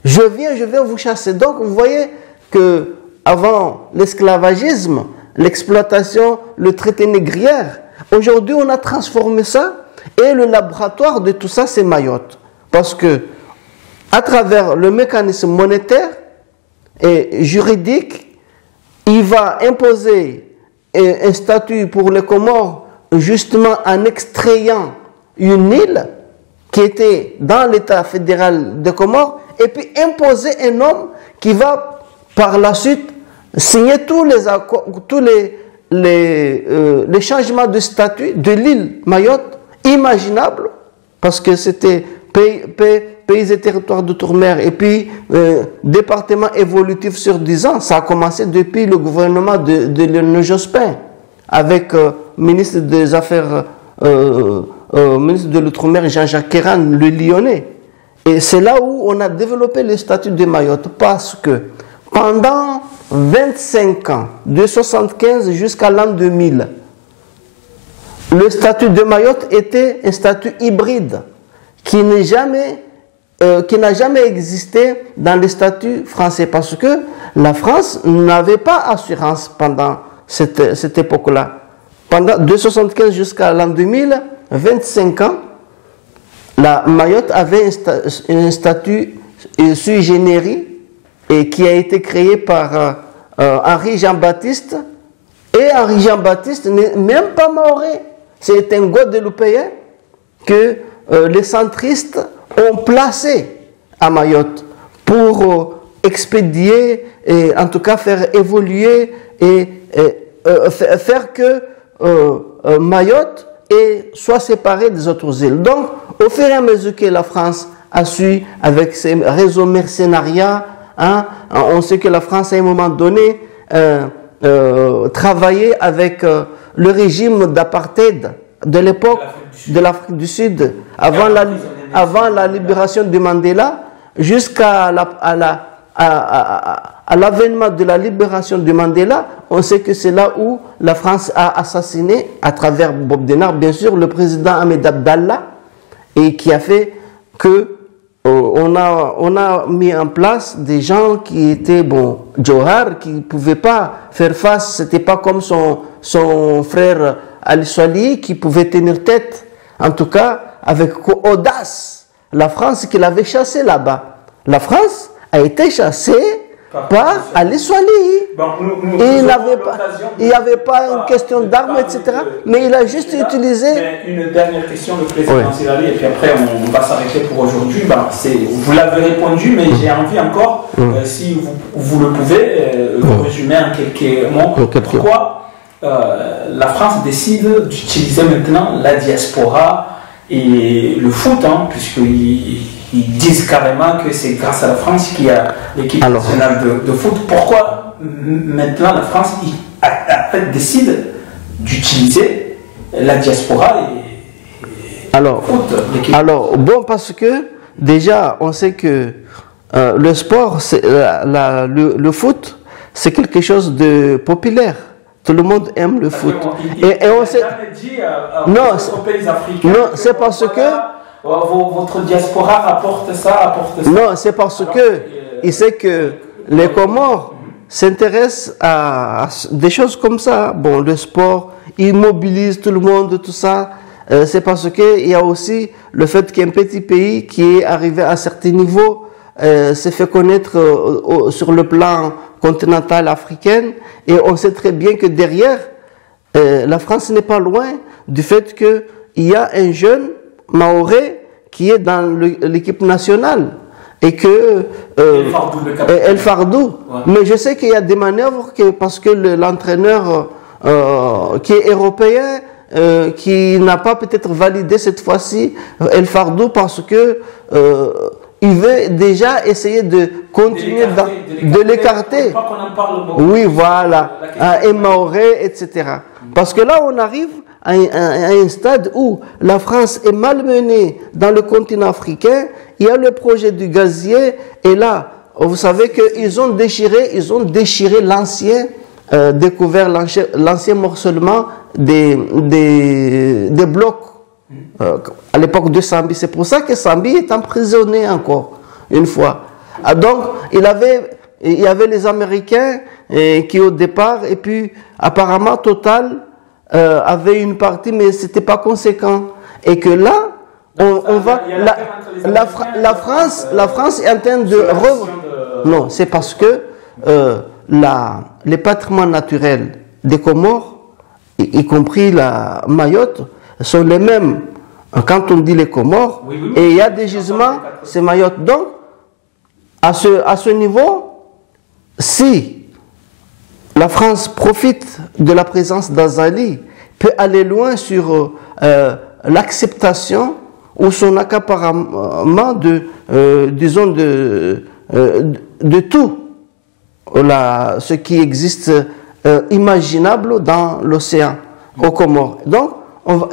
Je viens vous chasser. Donc vous voyez que avant l'esclavagisme, l'exploitation, le traité négrière, aujourd'hui on a transformé ça et le laboratoire de tout ça c'est Mayotte. Parce que à travers le mécanisme monétaire et juridique, il va imposer un statut pour les Comores justement en extrayant une île qui était dans l'état fédéral des Comores et puis imposer un homme qui va par la suite signer tous les accords, tous les changements de statut de l'île Mayotte imaginables parce que c'était pays et territoires d'outre-mer et puis département évolutif sur 10 ans. Ça a commencé depuis le gouvernement de Lionel Jospin avec ministre des Affaires ministre de l'Outre-mer Jean-Jacques Kéran, le Lyonnais. Et c'est là où on a développé le statut de Mayotte parce que pendant 25 ans, de 1975 jusqu'à l'an 2000, le statut de Mayotte était un statut hybride qui n'a jamais existé dans les statuts français parce que la France n'avait pas assurance pendant cette époque-là. Pendant de 1975 jusqu'à l'an 2000, 25 ans, la Mayotte avait un statut sui generis et qui a été créé par Henri Jean-Baptiste et Et Henri Jean-Baptiste n'est même pas mahorais. C'est un Guadeloupéen que les centristes ont placé à Mayotte pour expédier et en tout cas faire évoluer et faire que Mayotte soit séparée des autres îles. Donc, au fur et à mesure que la France a su, avec ses réseaux mercenariats, on sait que la France, à un moment donné, travaillait avec le régime d'apartheid de l'époque de l'Afrique du Sud, avant la libération de Mandela, jusqu'à l'avènement de la libération de Mandela. On sait que c'est là où la France a assassiné, à travers Bob Denard, bien sûr, le président Ahmed Abdallah, et qui a fait que on a mis en place des gens qui étaient, bon, Johar, qui ne pouvaient pas faire face, c'était pas comme son frère Ali Swali, qui pouvait tenir tête, en tout cas, avec audace, la France qui l'avait chassé là-bas. La France a été chassée par Ali Swali. Il n'y avait pas une question d'armes, etc. Mais il a juste utilisé... Une dernière question, le président Silali, et puis après on va s'arrêter pour aujourd'hui. Vous l'avez répondu, mais j'ai envie encore, si vous le pouvez, résumer en quelques mots. Pourquoi la France décide d'utiliser maintenant la diaspora et le foot, puisqu'ils disent carrément que c'est grâce à la France qu'il y a l'équipe nationale de foot. Pourquoi maintenant la France décide d'utiliser la diaspora et le foot? Bon, parce que déjà, on sait que le sport, le foot, c'est quelque chose de populaire. Tout le monde aime le foot. Et on sait... Non, c'est parce que... Votre diaspora apporte ça, Non, c'est parce que il sait que les Comores s'intéressent à des choses comme ça. Bon, le sport, ils mobilisent tout le monde, tout ça. C'est parce qu'il y a aussi le fait qu'un petit pays qui est arrivé à un certain niveau s'est fait connaître sur le plan continental africain. Et on sait très bien que derrière, la France n'est pas loin du fait qu'il y a un jeune mahorais qui est dans l'équipe nationale et que El Fardou. Mais je sais qu'il y a des manœuvres parce que l'entraîneur qui est européen, qui n'a pas peut-être validé cette fois-ci El Fardou parce que il veut déjà essayer de continuer de l'écarter. Oui, voilà, un mahorais, etc. Parce que là, on arrive à un stade où la France est malmenée dans le continent africain. Il y a le projet du gazier, et là, vous savez qu'ils ont déchiré l'ancien, découvert l'ancien morcellement des blocs à l'époque de Sambi. C'est pour ça que Sambi est emprisonné encore une fois. Donc, il y avait les Américains qui au départ, et puis apparemment Total avait une partie, mais c'était pas conséquent. Et que là, la France est en train de... Non, c'est parce que les patrimoines naturels des Comores, y compris la Mayotte, sont les mêmes. Quand on dit les Comores, et il y a des gisements, c'est Mayotte. Donc, à ce niveau, si la France profite de la présence d'Azali, peut aller loin sur l'acceptation ou son accaparement disons de tout ce qui existe imaginable dans l'océan, aux Comores. Donc,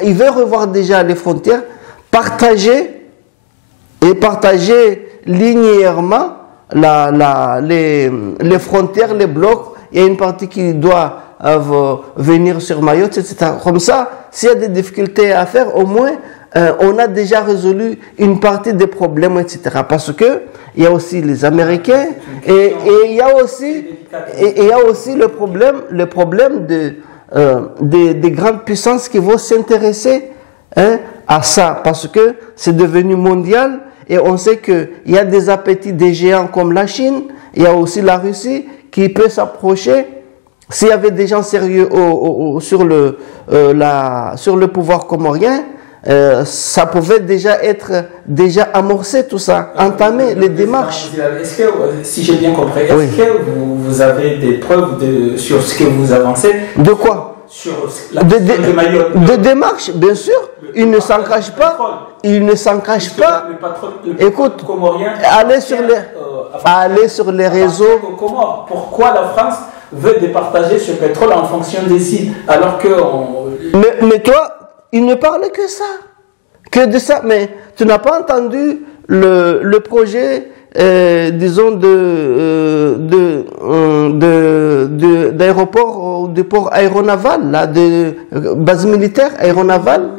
il veut revoir déjà les frontières, partager linéairement les frontières, les blocs. Il y a une partie qui doit venir sur Mayotte, etc. Comme ça, s'il y a des difficultés à faire, au moins, on a déjà résolu une partie des problèmes, etc. Parce que il y a aussi les Américains et il y a aussi le problème des grandes puissances qui vont s'intéresser à ça, parce que c'est devenu mondial et on sait qu'il y a des appétits des géants comme la Chine, il y a aussi la Russie qui peut s'approcher s'il y avait des gens sérieux sur le pouvoir comorien, ça pouvait déjà être amorcé tout ça, entamer les démarches. Est-ce que, si j'ai bien compris, est-ce que vous avez des preuves sur ce que vous avancez? De quoi? Sur la question de Mayotte. De démarches, bien sûr. Il ne s'en cache pas. Il ne s'en cache pas. Écoute, allez sur les réseaux. Pourquoi la France veut départager ce pétrole en fonction des îles alors que mais toi, il ne parle que de ça. Mais tu n'as pas entendu le projet, disons, d'aéroport, de port aéronaval, là, de base militaire aéronavale,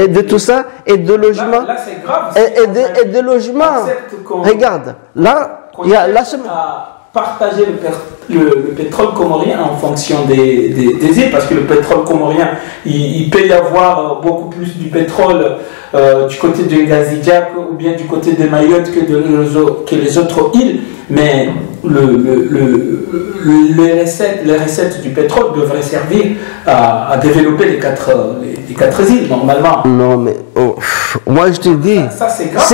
et de tout ça, et de logement. Là, c'est grave. Et de logement. Regarde, là, il y a la semaine. Partager le pétrole comorien en fonction des îles, parce que le pétrole comorien, il peut y avoir beaucoup plus du pétrole du côté de Ngazidjak ou bien du côté de Mayotte que les autres îles, mais les recettes du pétrole devraient servir à développer les quatre îles, normalement. Non, mais moi je te dis... Ça c'est grave,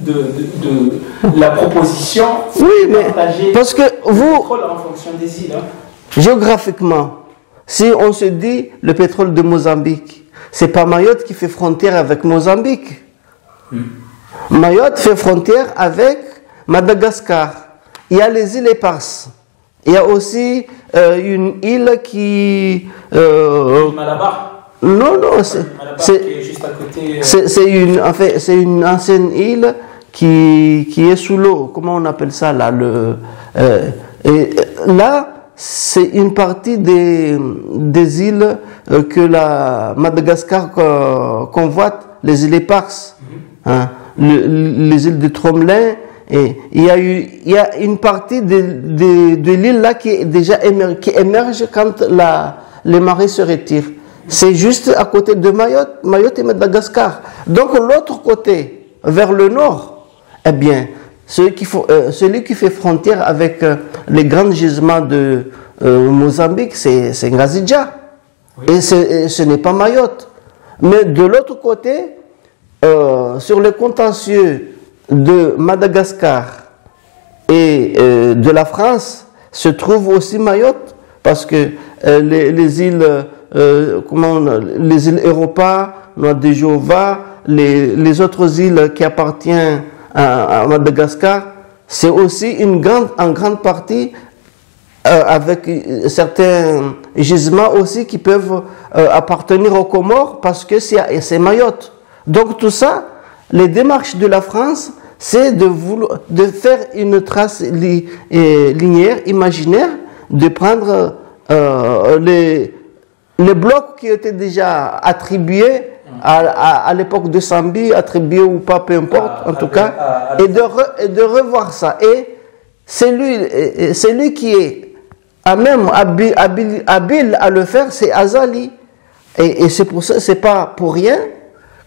de la proposition. Oui, mais parce que vous, en fonction des îles, géographiquement, si on se dit le pétrole de Mozambique, c'est pas Mayotte qui fait frontière avec Mozambique. Mayotte fait frontière avec Madagascar. Il y a les îles éparses. Il y a aussi une île qui... Malabar. Non, c'est une ancienne île qui est sous l'eau. Comment on appelle ça là, et là, c'est une partie des îles que la Madagascar convoite, les îles éparses, hein, les îles de Tromelin. Et il y a une partie de l'île là qui est déjà qui émerge quand les marées se retirent. C'est juste à côté de Mayotte et Madagascar. Donc l'autre côté, vers le nord, eh bien, celui qui fait frontière avec les grands gisements de Mozambique, c'est Ngazidja. Oui. Et ce n'est pas Mayotte. Mais de l'autre côté, sur le contentieux de Madagascar et de la France, se trouve aussi Mayotte, parce que les îles... les îles Europa, Noix de Jéhovah, les autres îles qui appartiennent à Madagascar, c'est aussi en grande partie avec certains gisements aussi qui peuvent appartenir aux Comores parce que c'est Mayotte. Donc tout ça, les démarches de la France, c'est de faire une trace linéaire, imaginaire, de prendre les blocs qui étaient déjà attribués à l'époque de Sambi, attribués ou pas, peu importe, en tout cas, et de revoir ça. Et c'est lui qui est même habile à le faire, c'est Azali. Et c'est pour ça, c'est pas pour rien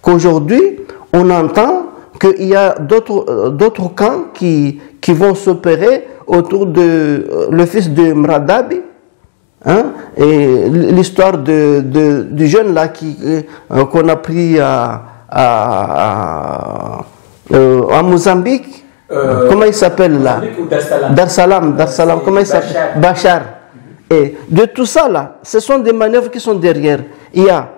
qu'aujourd'hui, on entend qu'il y a d'autres camps qui vont s'opérer autour de le fils de Mradabi. Hein? Et l'histoire du jeune là qu'on a pris à Mozambique, comment il s'appelle là? Dar Salam, comment il s'appelle? Bachar. Et de tout ça là, ce sont des manœuvres qui sont derrière. Il y a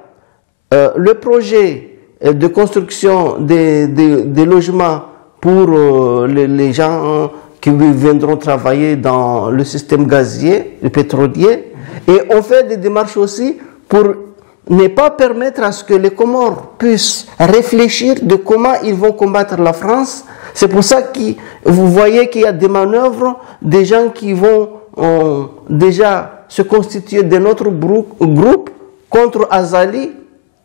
le projet de construction des logements pour les gens qui viendront travailler dans le système gazier, le pétrolier. Et on fait des démarches aussi pour ne pas permettre à ce que les Comores puissent réfléchir de comment ils vont combattre la France. C'est pour ça que vous voyez qu'il y a des manœuvres, des gens qui vont déjà se constituer de notre groupe contre Azali,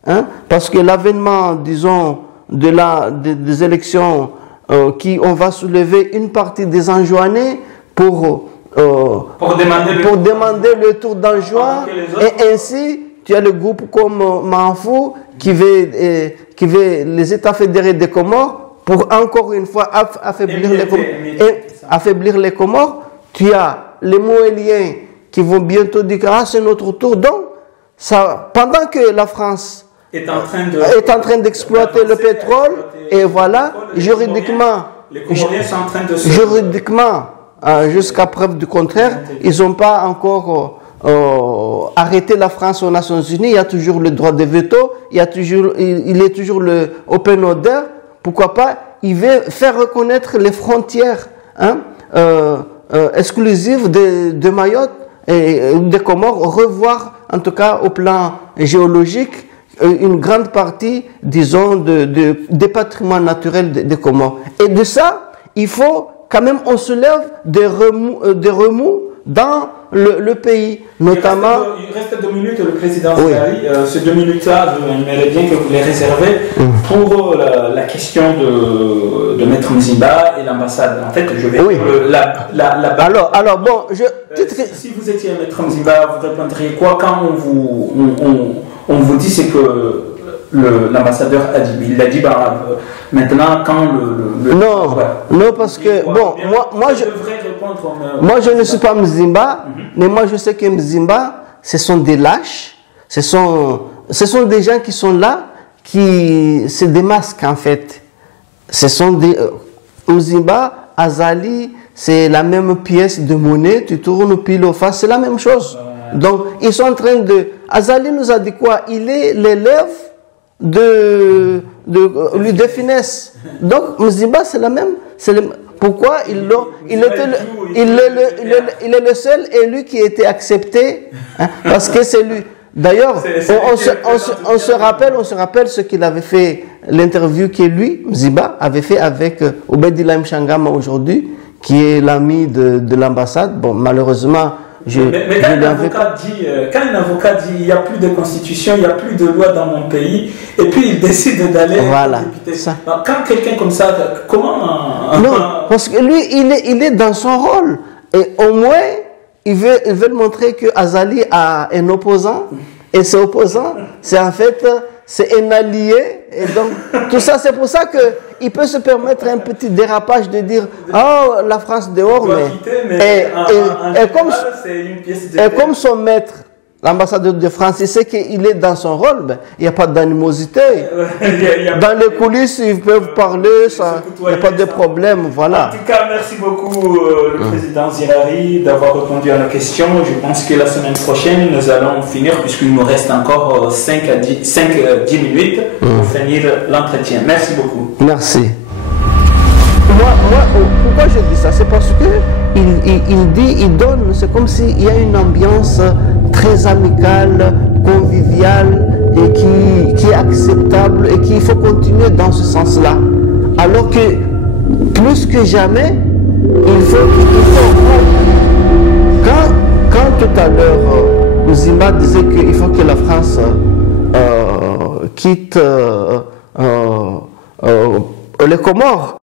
hein, parce que l'avènement, disons, des élections on va soulever une partie des Enjouanais pour demander le tour d'Anjouan, et ainsi tu as le groupe comme Manfou qui veut les États fédérés des Comores pour encore une fois affaiblir les Comores. Tu as les Moëliens qui vont bientôt dire ah, c'est notre tour. Donc, ça, pendant que la France est en train d'exploiter le pétrole, et voilà, juridiquement, jusqu'à preuve du contraire, ils n'ont pas encore arrêté la France aux Nations Unies. Il y a toujours le droit de veto, il est toujours le open order. Pourquoi pas, il veut faire reconnaître les frontières exclusives de Mayotte et des Comores, revoir en tout cas au plan géologique une grande partie, disons, des patrimoines naturels des Comores. Et de ça, il faut quand même, on se lève des remous dans le pays, notamment... Il reste 2 minutes, le président Zahari. Ces 2 minutes-là, j'aimerais bien que vous les réservez pour la question de Maître Mzimba et l'ambassade. En fait, je vais... Oui. Alors, bon, si vous étiez Maître Mzimba, vous répondriez quoi quand on vous dit c'est que l'ambassadeur a dit, il a dit maintenant quand non, parce que bon, moi je ne suis pas Mzimba, mais moi je sais que Mzimba, ce sont des lâches, ce sont des gens qui sont là, c'est des masques en fait. Ce sont des Mzimba, Azali, c'est la même pièce de monnaie, tu tournes pile au face, c'est la même chose. Donc ils sont en train de... Azali nous a dit quoi? Il est l'élève de Finesse. Donc Mzimba c'est la même. Pourquoi il est le seul élu qui a été accepté, parce que c'est lui. D'ailleurs, on se rappelle ce qu'il avait fait, l'interview que lui, Mzimba, avait fait avec Obedila Mshangama aujourd'hui, qui est l'ami de l'ambassade. Bon, malheureusement, mais quand un avocat dit il n'y a plus de constitution, il n'y a plus de loi dans mon pays, et puis il décide d'aller député. Quand quelqu'un comme ça, comment... Non, parce que lui, il est dans son rôle. Et au moins, il veut montrer que Azali a un opposant, et ce opposant, c'est en fait... c'est un allié, et donc tout ça, c'est pour ça qu'il peut se permettre un petit dérapage de dire « Oh, la France dehors », et comme son maître, l'ambassadeur de France, il sait qu'il est dans son rôle, ben, il n'y a pas d'animosité. Dans les coulisses, ils peuvent parler, il n'y a pas de problème, voilà. En tout cas, merci beaucoup le président Zahari d'avoir répondu à la question. Je pense que la semaine prochaine, nous allons finir, puisqu'il nous reste encore 5 à 10 minutes pour finir l'entretien. Merci beaucoup. Merci. Pourquoi je dis ça? C'est parce que il donne, c'est comme s'il y a une ambiance très amicale, conviviale et qui est acceptable et qu'il faut continuer dans ce sens-là. Alors que plus que jamais, il faut quand tout à l'heure Mzimba disait qu'il faut que la France quitte les Comores,